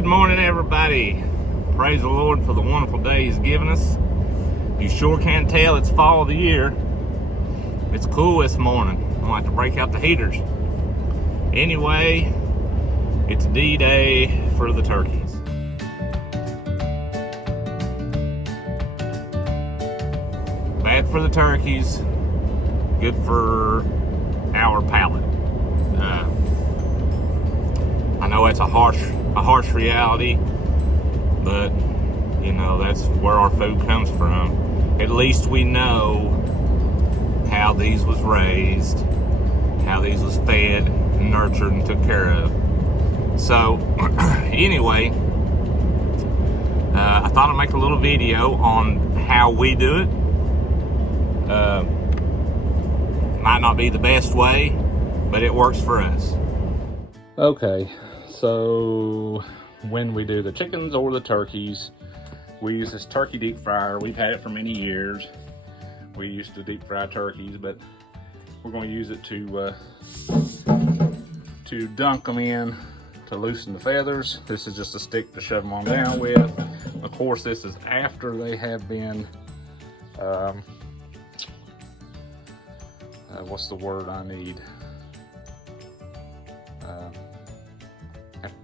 Good morning, everybody. Praise the Lord for the wonderful day He's given us. You sure can tell it's fall of the year. It's cool this morning. I'm gonna have to break out the heaters. Anyway, it's D-Day for the turkeys. Bad for the turkeys, good for our palate. I know it's a harsh reality, but you know, that's where our food comes from. At least we know how these was raised, how these was fed and nurtured and took care of. So anyway, I thought I'd make a little video on how we do it. Might not be the best way, but it works for us. Okay, so when we do the chickens or the turkeys, we use this turkey deep fryer. We've had it for many years. We used to deep fry turkeys, but we're going to use it to dunk them in to loosen the feathers. This is just a stick to shove them on down with. Of course, this is after they have been what's the word I need?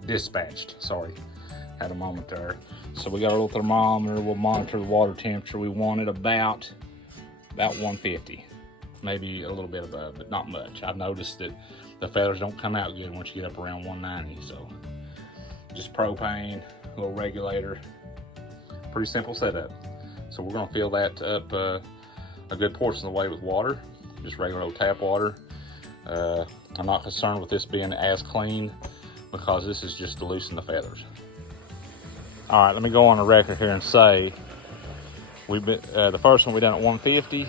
Dispatched, sorry, had a moment there. So we got a little thermometer. We'll monitor the water temperature. We want it about 150, maybe a little bit above, but not much. I've noticed that the feathers don't come out good once you get up around 190. So just propane, a little regulator, pretty simple setup. So we're gonna fill that up a good portion of the way with water, just regular old tap water. I'm not concerned with this being as clean because this is just to loosen the feathers. All right, let me go on the record here and say the first one we done at 150,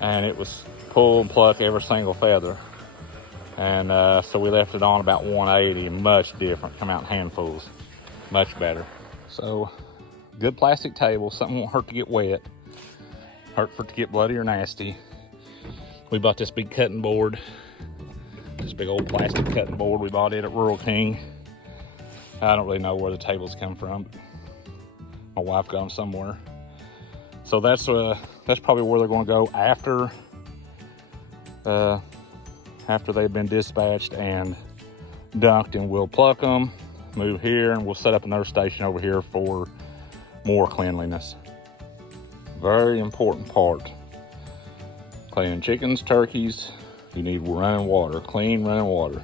and it was pull and pluck every single feather, and so we left it on about 180. Much different, come out in handfuls, much better. So good plastic table, something won't hurt to get wet, hurt for it to get bloody or nasty. We bought this big cutting board, this big old plastic cutting board. We bought it at Rural King. I don't really know where the tables come from. My wife got them somewhere. So that's probably where they're going to go after they've been dispatched and dunked, and we'll pluck them, move here, and we'll set up another station over here for more cleanliness. Very important part. Cleaning chickens, turkeys, you need running water, clean running water.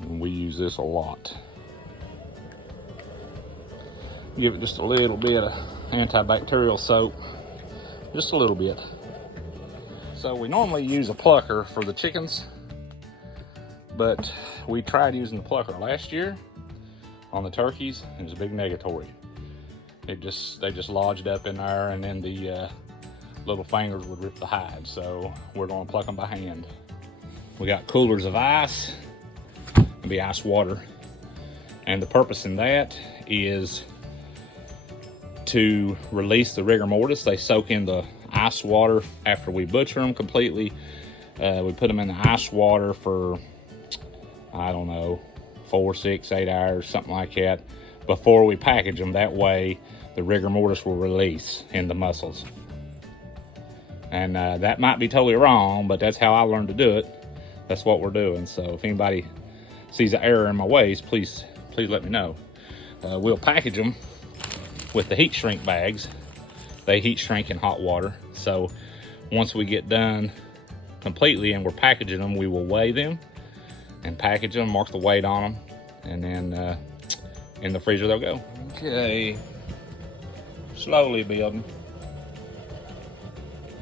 And we use this a lot. Give it just a little bit of antibacterial soap, just a little bit. So we normally use a plucker for the chickens, but we tried using the plucker last year on the turkeys. It was a big negatory. They just lodged up in there, and then the little fingers would rip the hide. So we're going to pluck them by hand. We got coolers of ice and the ice water, and the purpose in that is to release the rigor mortis. They soak in the ice water after we butcher them completely. We put them in the ice water for, I don't know, 4, 6, 8 hours, something like that, before we package them. That way the rigor mortis will release in the muscles. And that might be totally wrong, but that's how I learned to do it. That's what we're doing. So if anybody sees an error in my ways, please let me know. We'll package them with the heat shrink bags. They heat shrink in hot water. So once we get done completely and we're packaging them, we will weigh them and package them, mark the weight on them, and then in the freezer they'll go. Okay, slowly building.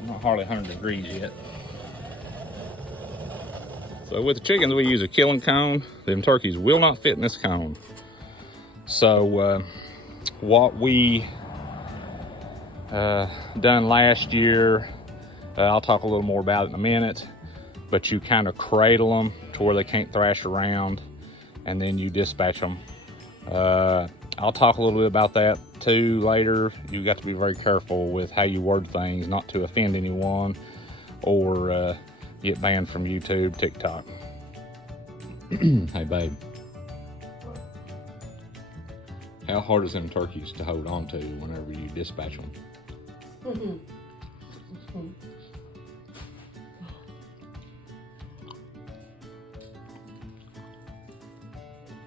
Not hardly 100 degrees yet. So with the chickens, we use a killing cone. Them turkeys will not fit in this cone. So what we done last year, I'll talk a little more about it in a minute, but you kind of cradle them to where they can't thrash around, and then you dispatch them. I'll talk a little bit about that too later. You got to be very careful with how you word things, not to offend anyone or get banned from YouTube, TikTok. Hey babe, How hard is them turkeys to hold on to whenever you dispatch them?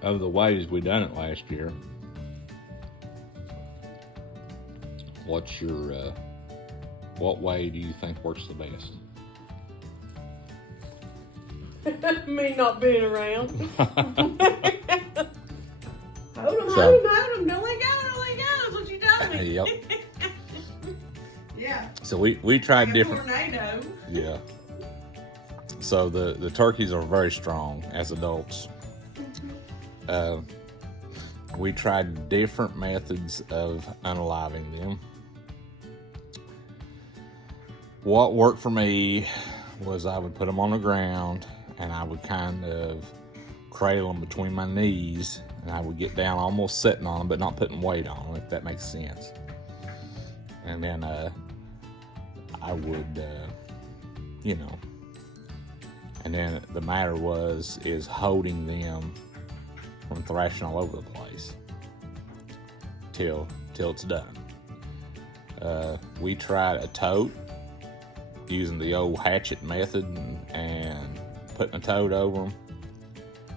Of the ways we done it last year, what's your what way do you think works the best? Me not being around. Hold him. Don't let go. Don't let go. That's what you told me. Yep. Yeah. So we tried different. Tornado. Yeah. So the turkeys are very strong as adults. We tried different methods of unaliving them. What worked for me was I would put them on the ground and I would kind of cradle them between my knees, and I would get down almost sitting on them, but not putting weight on them, if that makes sense. And then I would, and then the matter is holding them from thrashing all over the place till it's done. We tried a tote using the old hatchet method and putting a tote over them.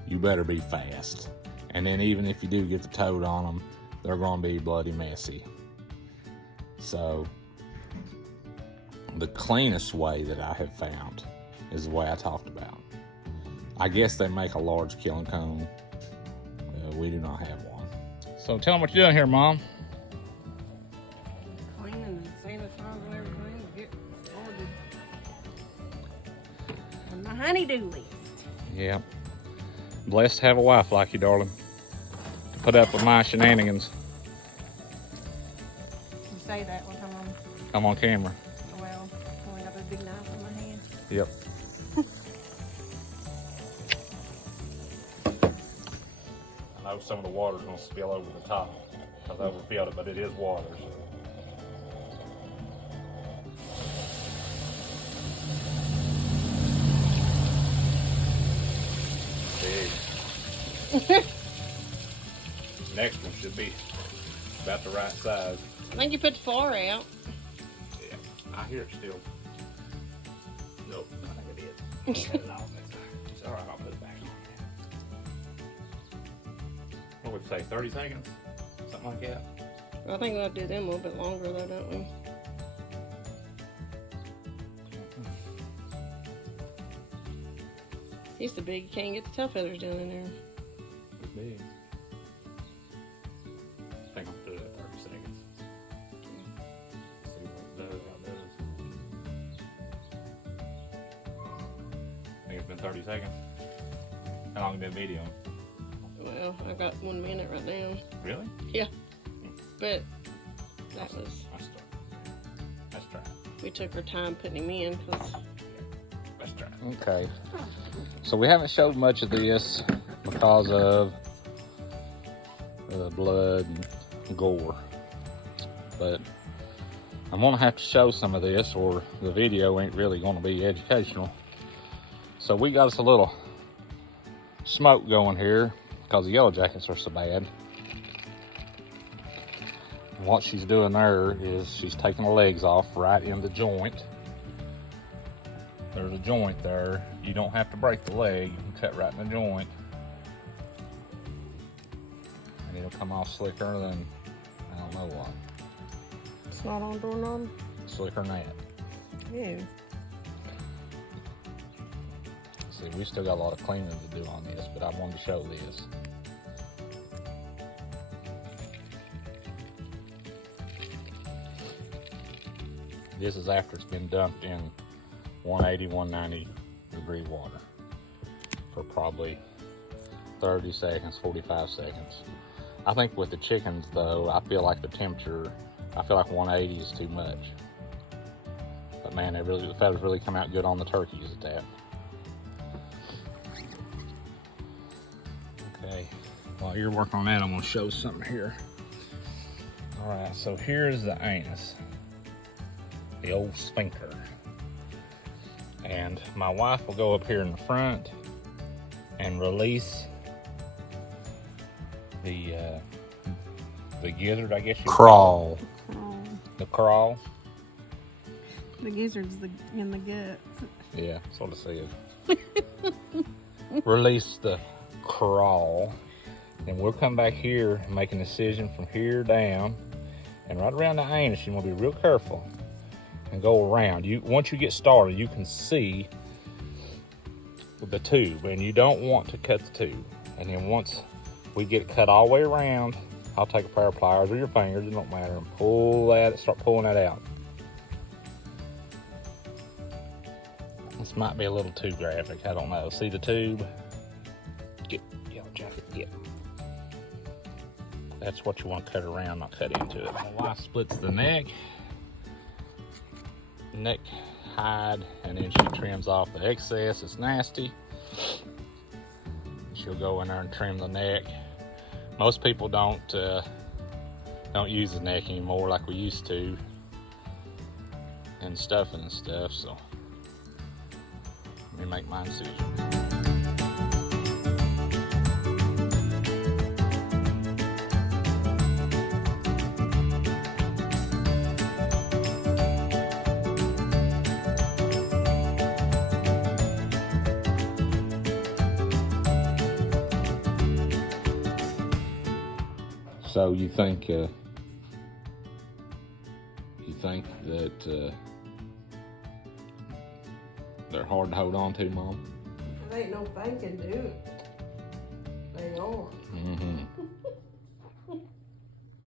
You better be fast. And then even if you do get the tote on them, they're going to be bloody messy. So the cleanest way that I have found is the way I talked about. I guess they make a large killing cone. We do not have one. So tell them what you're doing here, Mom. Cleaning and sanitizing everything to get started on my honey-do list. Yeah. Blessed to have a wife like you, darling. To put up with my shenanigans. You say that one time. I'm on camera. Well, I only got a big knife in my hand. Yep. I know some of the water's gonna spill over the top because I overfilled it, but it is water. Big. Next one should be about the right size. I think you put the far out. Yeah, I hear it still. Nope, I think I did. It's all right, I'll put it back on. What would you say, 30 seconds? Something like that? I think we'll do them a little bit longer though, don't we? He's so big you can't get the tail feathers down in there. It's big. I think I'll do it at 30 seconds. See what it does, how it does. I think it's been 30 seconds. How long have you been videoing? Well, I got 1 minute right now. Really? Yeah. But that was, Let's try. we took our time putting him in because. Let's try. Okay. So we haven't showed much of this because of blood and gore. But I'm gonna have to show some of this or the video ain't really gonna be educational. So we got us a little smoke going here because the yellow jackets are so bad. And what she's doing there is she's taking the legs off right in the joint. There's a joint there. You don't have to break the leg. You can cut right in the joint. And it'll come off slicker than, I don't know what. It's not on doorknob? Slicker than that. Yeah. See, we still got a lot of cleaning to do on this, but I wanted to show this. This is after it's been dumped in 180, 190 degree water for probably 30 seconds, 45 seconds. I think with the chickens though, I feel like the temperature, I feel like 180 is too much. But man, the feathers really come out good on the turkeys at that. Okay, while you're working on that, I'm gonna show something here. All right, so here's the anus, the old sphincter. And my wife will go up here in the front and release the the gizzard, I guess you Crawl. the crawl. The gizzard's in the guts. Yeah, that's what it says. Release the crawl. And we'll come back here and make an incision from here down. And right around the anus, you want to be real careful. And go around. Once you get started, you can see the tube. And you don't want to cut the tube. And then once we get it cut all the way around, I'll take a pair of pliers or your fingers, it don't matter, and pull that, start pulling that out. This might be a little too graphic, I don't know. See the tube? Get yellow jacket, get. That's what you want to cut around, not cut into it. My wife splits the neck hide, and then she trims off the excess. It's nasty. She'll go in there and trim the neck. Most people don't use the neck anymore like we used to, and stuffing and stuff. So let me make my incision. So you think that they're hard to hold on to, Mom? There ain't no thinking, do it. They are. Mm-hmm.